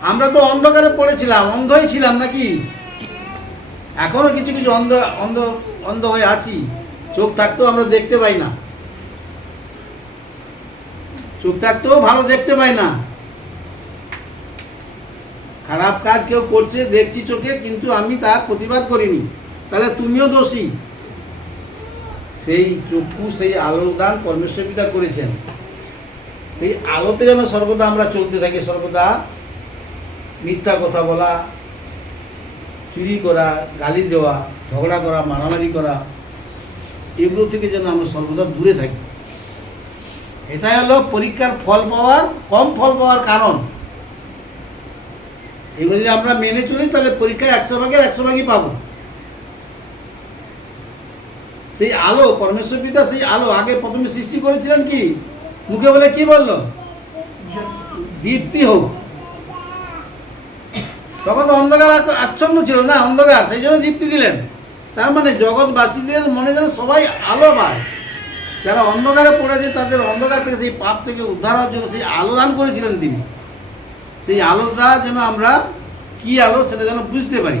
আমরা তো অন্ধকারে পড়েছিলাম, অন্ধই ছিলাম নাকি? এখনো কিছু কিছু অন্ধ অন্ধ অন্ধ হয়ে আছি। চোখ থাকতেও আমরা দেখতে পাই না, চোখ থাকতেও ভালো দেখতে পাই না। খারাপ কাজ কেউ করছে দেখছি চোখে, কিন্তু আমি তার প্রতিবাদ করিনি, তাহলে তুমিও দোষী। সেই চক্ষু, সেই আলোর দান পরমেশ্বর পিতা করেছেন, সেই আলোতে যেন সর্বদা আমরা চলতে থাকি। সর্বদা মিথ্যা কথা বলা, চুরি করা, গালি দেওয়া, ঝগড়া করা, মারামারি করা, এগুলো থেকে যেন আমরা সর্বদা দূরে থাকি। এটাই হলো পরীক্ষার ফল পাওয়ার, কম ফল পাওয়ার কারণ। এগুলো যদি আমরা মেনে চলি তাহলে পরীক্ষায় 100 ভাগের 100 ভাগই পাবো। সেই আলো পরমেশ্বর পিতা, সেই আলো আগে প্রথমে সৃষ্টি করেছিলেন কি? মুখে বলে কি বললো? দীপ্তি হোক। তখন তো অন্ধকার আচ্ছন্ন ছিল না, অন্ধকার, সেই জন্য দীপ্তি দিলেন। তার মানে জগৎবাসীদের মনে যেন সবাই আলো পায়। যারা অন্ধকারে পড়েছে তাদের অন্ধকার থেকে, সেই পাপ থেকে উদ্ধার হওয়ার জন্য সেই আলো দান করেছিলেন তিনি। সেই আলোটা যেন আমরা কি আলো সেটা যেন বুঝতে পারি।